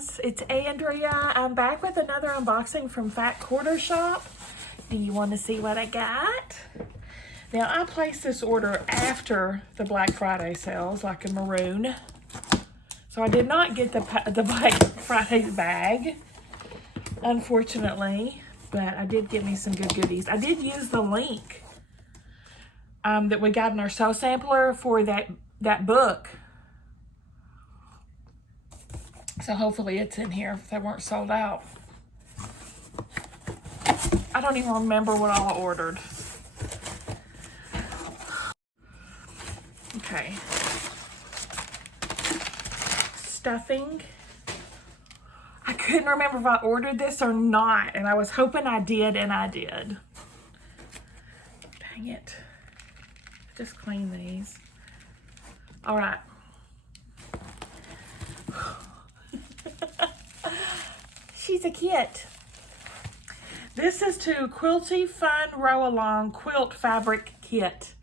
guys, it's Andrea. I'm back with another unboxing from Fat Quarter Shop. Do you want to see what I got? Now, I placed this order after the Black Friday sales, like a maroon. So I did not get the Black Friday bag, unfortunately, but I did get me some good goodies. I did use the link that we got in our sew sampler for that book. So hopefully it's in here if they weren't sold out. I don't even remember what all I ordered. Okay. Stuffing. I couldn't remember if I ordered this or not, and I was hoping I did, and I did. Dang it. Just clean these. All right. She's a kit. This is to Quilty Fun Row Along Quilt Fabric Kit.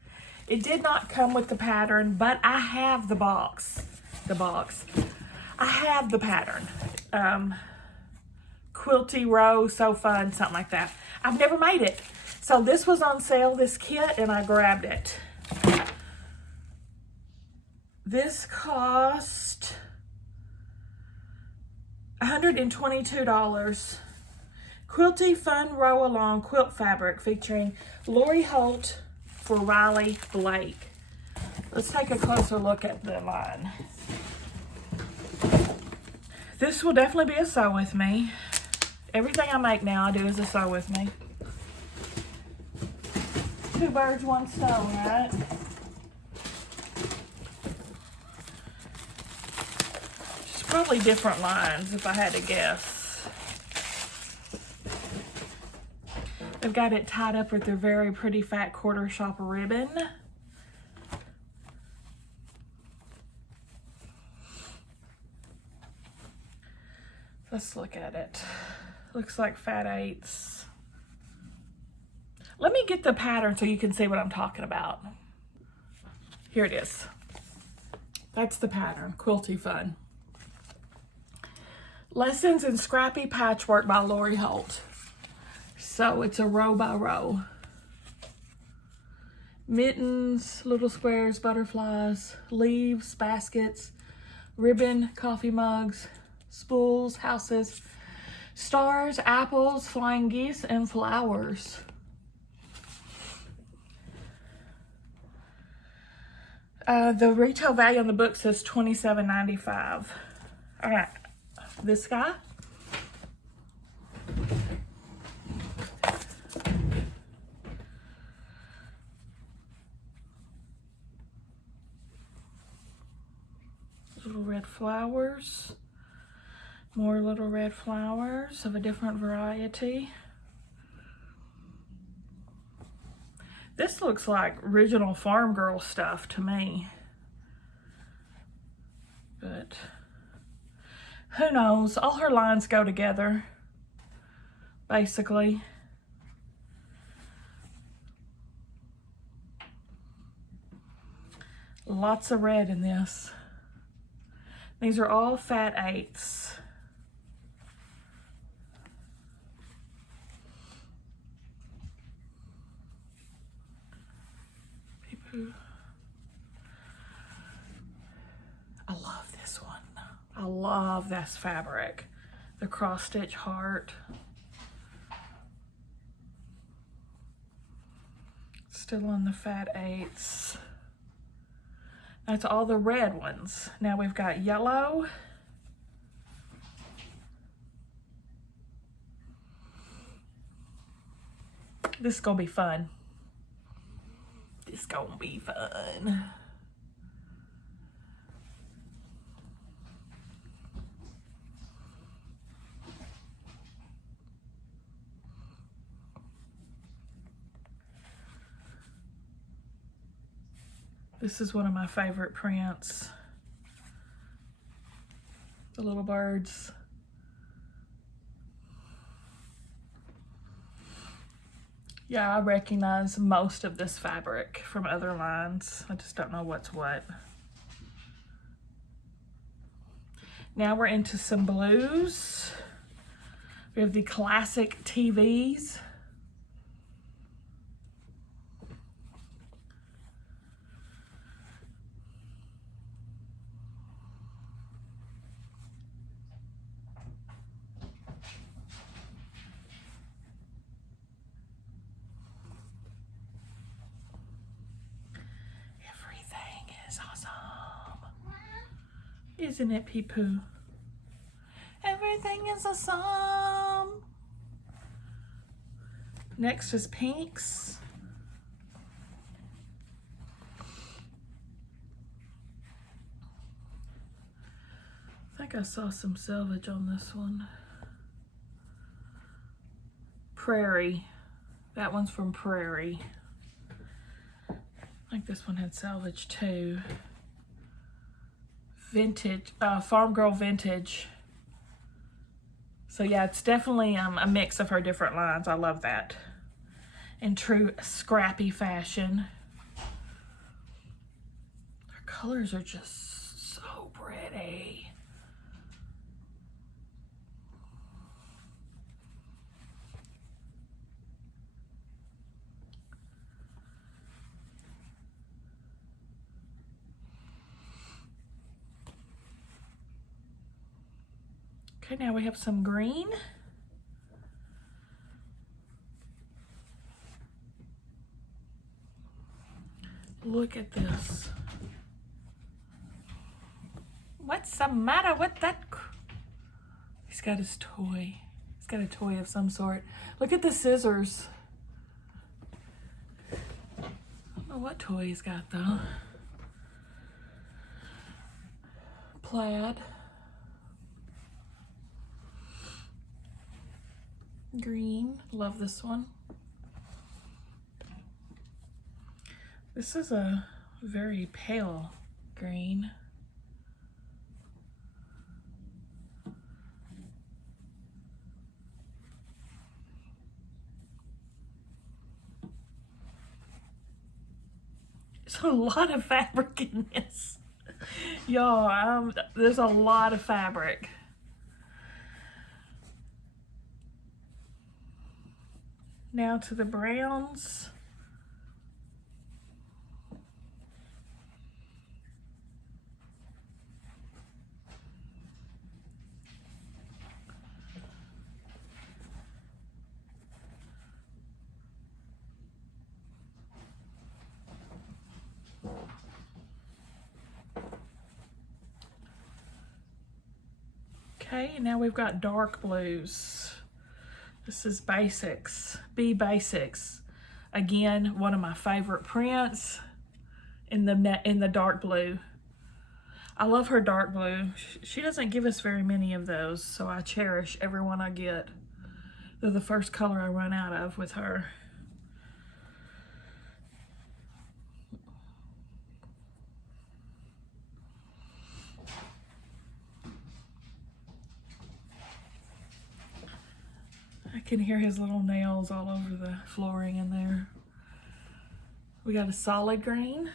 It did not come with the pattern, but I have the box. I have the pattern. Quilty Row, So Fun, something like that. I've never made it. So this was on sale, this kit, and I grabbed it. This cost $122. Quilty Fun Row Along Quilt Fabric featuring Lori Holt for Riley Blake. Let's take a closer look at the line. This will definitely be a sew with me. Everything I make now I do is a sew with me. Two birds, one stone, right? It's probably different lines if I had to guess. They've got it tied up with their very pretty Fat Quarter Shop ribbon. Let's look at it. Looks like fat eighths. Let me get the pattern so you can see what I'm talking about. Here it is. That's the pattern, Quilty Fun. Lessons in Scrappy Patchwork by Lori Holt. So it's a row by row. Mittens, little squares, butterflies, leaves, baskets, ribbon, coffee mugs, spools, houses, stars, apples, flying geese, and flowers. The retail value on the book says $27.95. All right, this guy. Little red flowers. More little red flowers of a different variety. This looks like original Farm Girl stuff to me. But who knows? All her lines go together, basically. Lots of red in this. These are all fat eighths. I love this one. I love this fabric. The cross stitch heart. Still on the fat eighths. That's all the red ones. Now we've got yellow. This is gonna be fun. This is gonna be fun. This is one of my favorite prints. The little birds. Yeah, I recognize most of this fabric from other lines. I just don't know what's what. Now we're into some blues. We have the classic TVs. Everything is awesome. Isn't it, Pee-Poo? Everything is awesome. Next is pinks. I think I saw some selvage on this one. Prairie. That one's from Prairie. I think this one had salvage too. Vintage, Farm Girl Vintage. So yeah, it's definitely a mix of her different lines. I love that. In true scrappy fashion. Her colors are just so pretty. Okay, now we have some green. Look at this. What's the matter with that? He's got his toy. He's got a toy of some sort. Look at the scissors. I don't know what toy he's got though. Plaid. Green, love this one. This is a very pale green. There's a lot of fabric in this. Y'all, there's a lot of fabric. Now to the browns. Okay, now we've got dark blues. This is Basics, Be Basics. Again, one of my favorite prints in the dark blue. I love her dark blue. She doesn't give us very many of those, so I cherish every one I get. They're the first color I run out of with her. I can hear his little nails all over the flooring in there. We got a solid green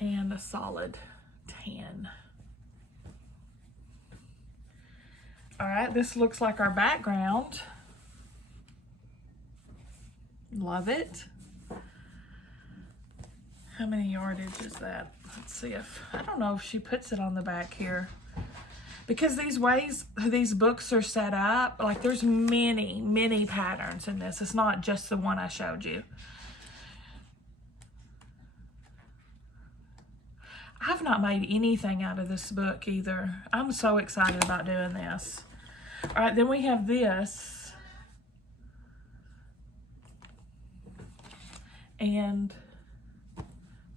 and a solid tan. All right, this looks like our background. Love it. How many yardage is that? Let's see if, I don't know if she puts it on the back here. Because these books are set up, like there's many patterns in this. It's not just the one I showed you. I've not made anything out of this book either. I'm so excited about doing this. All right, then we have this. And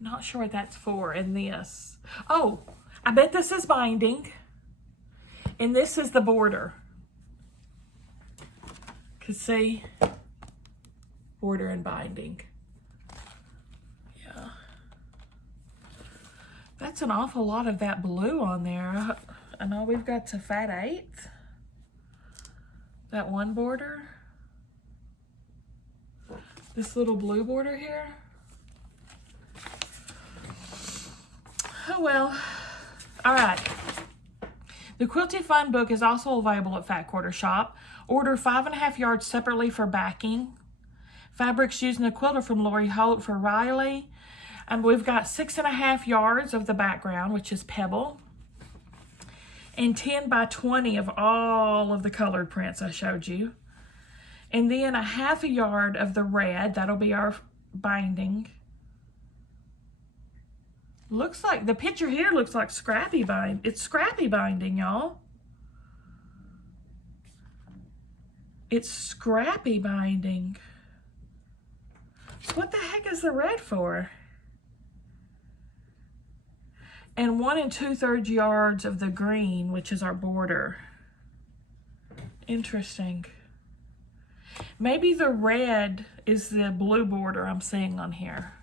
not sure what that's for in this. Oh, I bet this is binding. And this is the border. Cause see, border and binding. Yeah. That's an awful lot of that blue on there. I know we've got a fat 1/8. That one border. This little blue border here. Oh well. All right. The Quilty Fun book is also available at Fat Quarter Shop. Order 5.5 yards separately for backing. Fabrics using the quilter from Lori Holt for Riley. And we've got 6.5 yards of the background, which is Pebble. And 10 by 20 of all of the colored prints I showed you. And then 1/2 yard of the red. That'll be our binding. Looks like, the picture here looks like scrappy bind. It's scrappy binding, y'all. It's scrappy binding. So what the heck is the red for? And 1 2/3 yards of the green, which is our border. Interesting. Maybe the red is the blue border I'm seeing on here.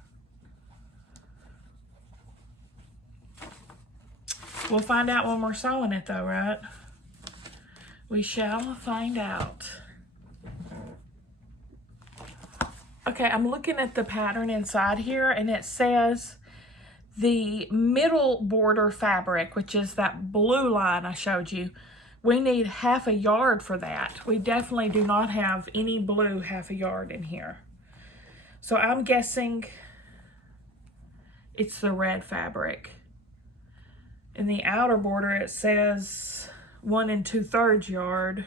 We'll find out when we're sewing it though, right? We shall find out. Okay, I'm looking at the pattern inside here and it says the middle border fabric, which is that blue line I showed you, we need 1/2 yard for that. We definitely do not have any blue 1/2 yard in here. So I'm guessing it's the red fabric. In the outer border, it says 1 2/3 yard.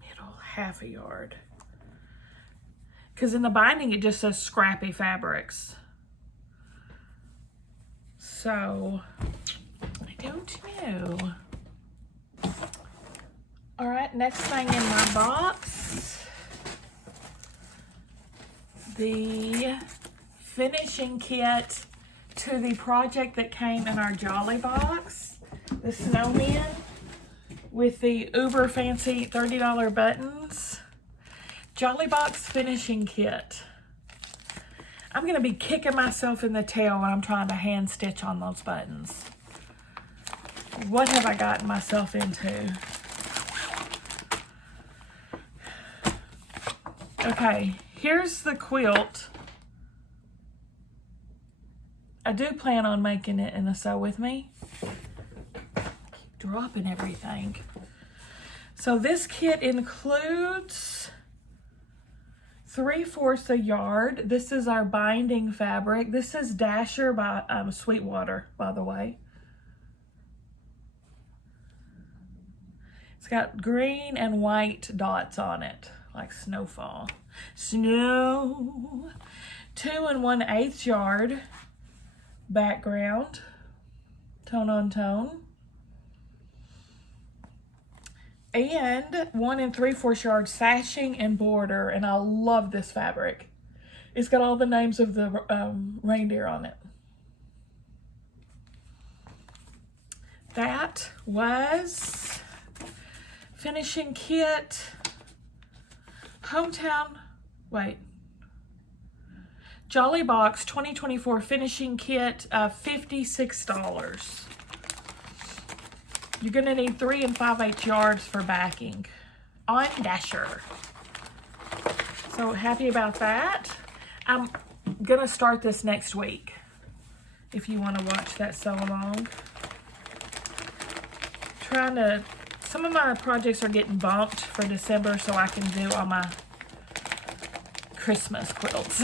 Middle 1/2 yard. Because in the binding, it just says scrappy fabrics. So, I don't know. All right, next thing in my box. The finishing kit to the project that came in our Jolly box, the Snowman, with the uber fancy $30 buttons. Jolly box finishing kit. I'm gonna be kicking myself in the tail when I'm trying to hand stitch on those buttons. What have I gotten myself into? Okay, here's the quilt. I do plan on making it in a sew with me. Keep dropping everything. So this kit includes 3/4 a yard. This is our binding fabric. This is Dasher by Sweetwater, by the way. It's got green and white dots on it, like snowfall. Snow. 2 1/8 yard background, tone on tone. And 1 3/4 yard sashing and border, and I love this fabric. It's got all the names of the reindeer on it. That was finishing kit, hometown, wait, Jolly Box 2024 finishing kit, $56. You're gonna need 3 5/8 yards for backing on Dasher. So happy about that. I'm gonna start this next week if you want to watch that sew along. Some of my projects are getting bumped for December so I can do all my Christmas quilts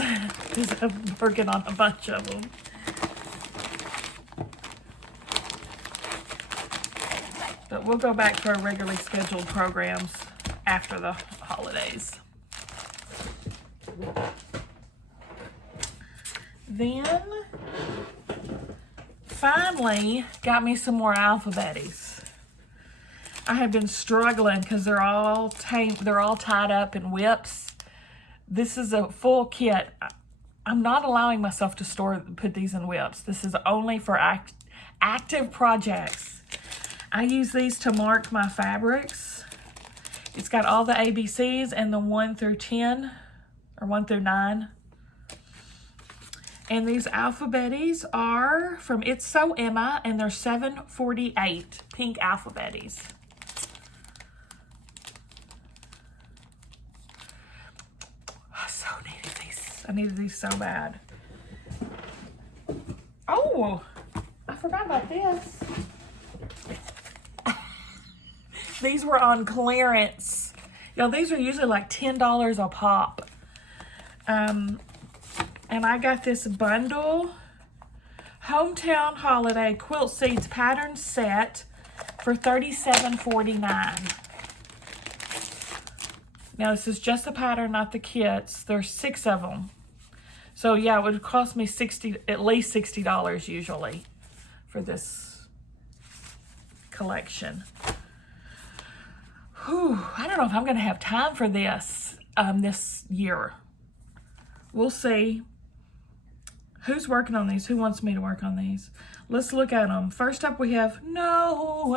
because I'm working on a bunch of them. But we'll go back to our regularly scheduled programs after the holidays. Then, finally, got me some more Alphabettis. I have been struggling because they're all tied up in whips. This is a full kit. I'm not allowing myself to put these in whips. This is only for active projects. I use these to mark my fabrics. It's got all the ABCs and the 1 through 10 or 1 through 9. And these Alphabettis are from It's So Emma, and they're $7.48 pink Alphabettis. I needed these so bad. Oh, forgot about this. These were on clearance. These are usually like $10 a pop. And I got this bundle. Hometown Holiday Quilt Seeds Pattern Set for $37.49. Now, this is just the pattern, not the kits. There's 6 of them. So, yeah, it would cost me at least $60 usually for this collection. Whew, I don't know if I'm going to have time for this this year. We'll see. Who's working on these? Who wants me to work on these? Let's look at them. First up, we have Noel,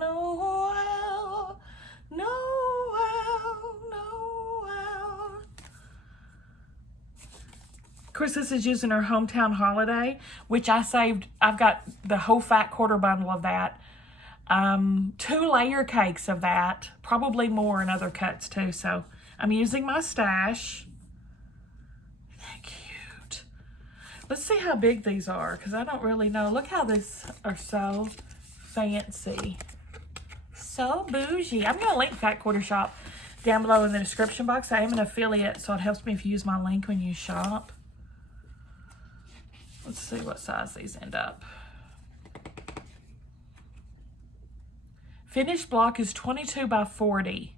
Noel, Noel, Noel. Of course, this is using her Hometown Holiday, which I saved. I've got the whole fat quarter bundle of that. 2 layer cakes of that. Probably more in other cuts too. So I'm using my stash. Let's see how big these are, because I don't really know. Look how these are so fancy. So bougie. I'm going to link Fat Quarter Shop down below in the description box. I am an affiliate, so it helps me if you use my link when you shop. Let's see what size these end up. Finished block is 22 by 40.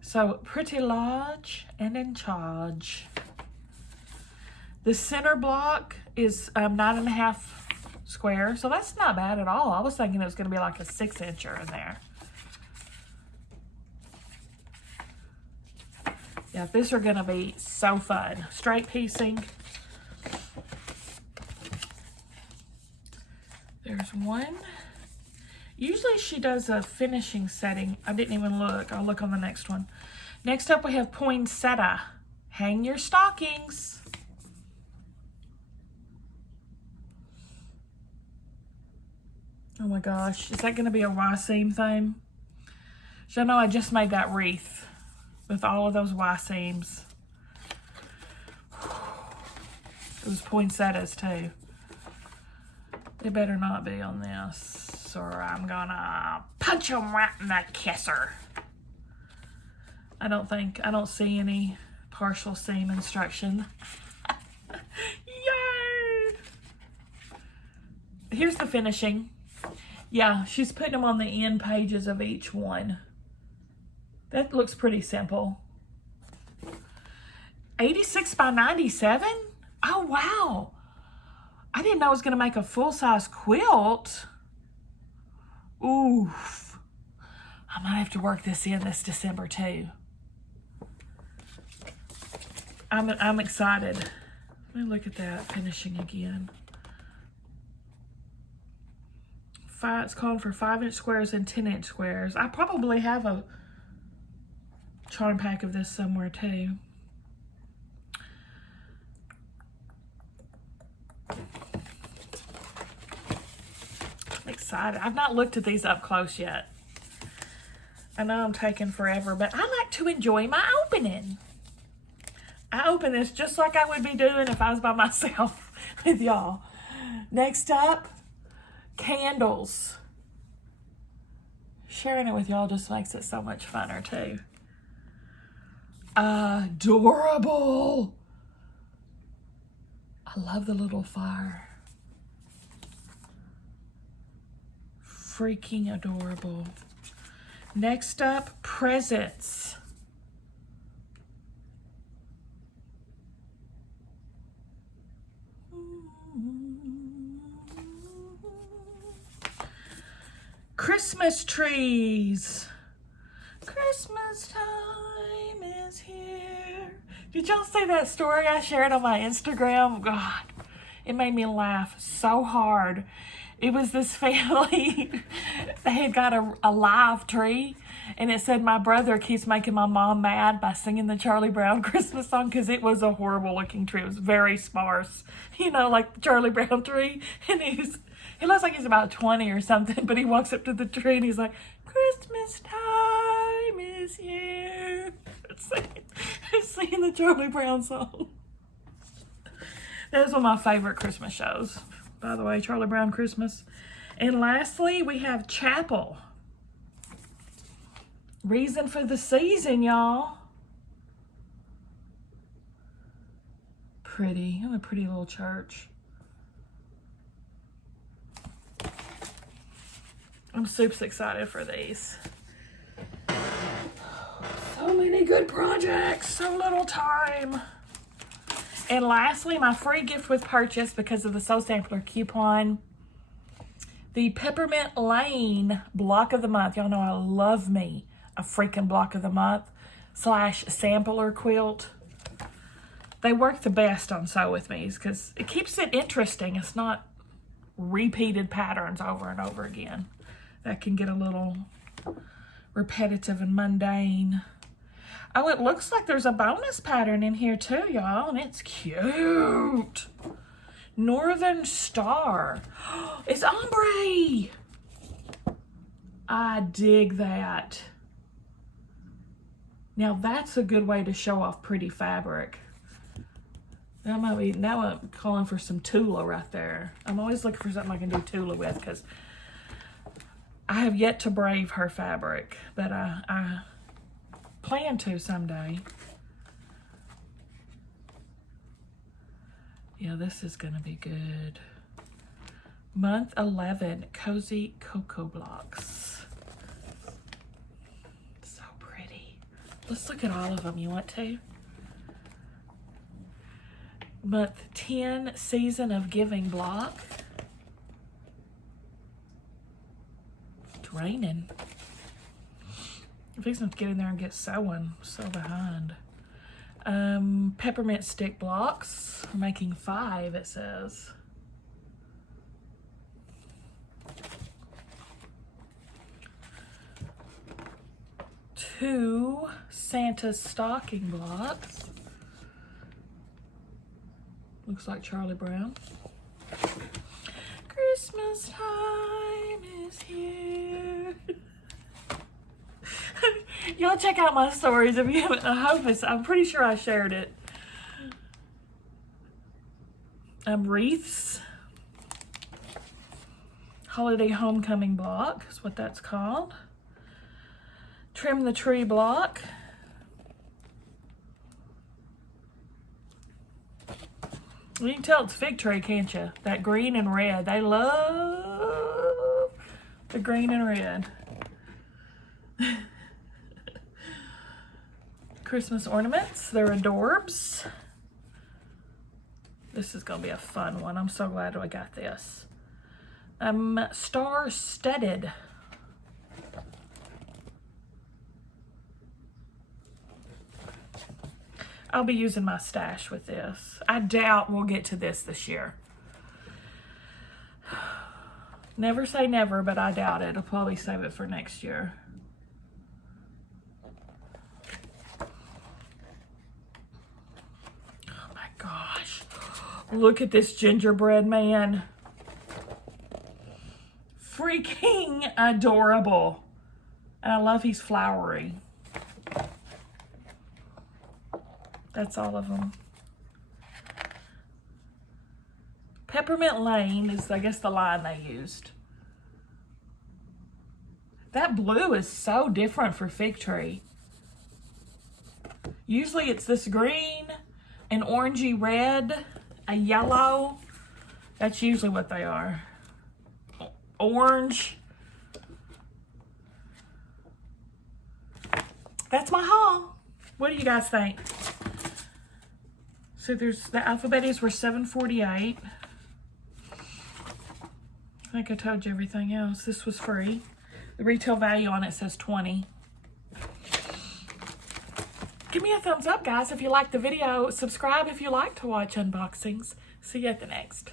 So pretty large and in charge. The center block is 9.5 square, so that's not bad at all. I was thinking it was going to be like a 6-incher in there. Yeah, these are going to be so fun. Straight piecing. There's one. Usually she does a finishing setting. I didn't even look. I'll look on the next one. Next up we have poinsettia. Hang your stockings. Oh my gosh, is that going to be a Y seam thing? So I know I just made that wreath with all of those Y seams. Those poinsettias too. They better not be on this, or I'm gonna punch them right in the kisser. I don't see any partial seam instruction. Yay! Here's the finishing. Yeah, she's putting them on the end pages of each one. That looks pretty simple. 86 by 97? Oh, wow. I didn't know I was going to make a full-size quilt. Oof. I might have to work this in this December, too. I'm excited. Let me look at that finishing again. It's calling for 5-inch squares and 10-inch squares. I probably have a charm pack of this somewhere too. I'm excited. I've not looked at these up close yet. I know I'm taking forever, but I like to enjoy my opening. I open this just like I would be doing if I was by myself with y'all. Next up, candles. Sharing it with y'all just makes it so much funner too. Adorable. I love the little fire. Freaking adorable. Next up, presents. Christmas trees. Christmas time is here. Did y'all see that story I shared on my Instagram? God, it made me laugh so hard. It was this family, they had got a live tree, and it said, my brother keeps making my mom mad by singing the Charlie Brown Christmas song, because it was a horrible looking tree. It was very sparse, you know, like the Charlie Brown tree. And he looks like he's about 20 or something, but he walks up to the tree and he's like, Christmas time is here. Singing the Charlie Brown song. That is one of my favorite Christmas shows. by the way, Charlie Brown Christmas. And lastly, we have Chapel. Reason for the season, y'all. Pretty. I'm a pretty little church. I'm super excited for these. So many good projects, so little time. And lastly, my free gift with purchase because of the Soul Sampler coupon. The Peppermint Lane block of the month. Y'all know I love me a freaking block of the month / sampler quilt. They work the best on Sew With Me's because it keeps it interesting. It's not repeated patterns over and over again. That can get a little repetitive and mundane. Oh, it looks like there's a bonus pattern in here too, y'all, and it's cute. Northern Star. It's ombre. I dig that. Now that's a good way to show off pretty fabric. Now I'm calling for some Tula right there. I'm always looking for something I can do Tula with because I have yet to brave her fabric, but I plan to someday. Yeah, this is gonna be good. Month 11, Cozy Cocoa Blocks. So pretty. Let's look at all of them. You want to? Month 10, Season of Giving block. It's raining. I'm fixing to get in there and get sewing. So behind. Peppermint stick blocks. We're making 5, it says. Two Santa stocking blocks. Looks like Charlie Brown. Christmas time is here. Y'all check out my stories if you haven't. I'm pretty sure I shared it. Wreaths. Holiday Homecoming block is what that's called. Trim the Tree block. You can tell it's fig tree, can't you? That green and red. They love the green and red. Christmas ornaments. They're adorbs. This is going to be a fun one. I'm so glad I got this. Star studded. I'll be using my stash with this. I doubt we'll get to this year. Never say never, but I doubt it. I'll probably save it for next year. Oh my gosh. Look at this gingerbread man. Freaking adorable. And I love he's flowery. That's all of them. Peppermint Lane is, I guess, the line they used. That blue is so different for Fig Tree. Usually it's this green, an orangey red, a yellow. That's usually what they are. Orange. That's my haul. What do you guys think? So there's the Alphabettis were $7.48. I think I told you everything else. This was free. The retail value on it says $20. Give me a thumbs up, guys, if you liked the video. Subscribe if you like to watch unboxings. See you at the next.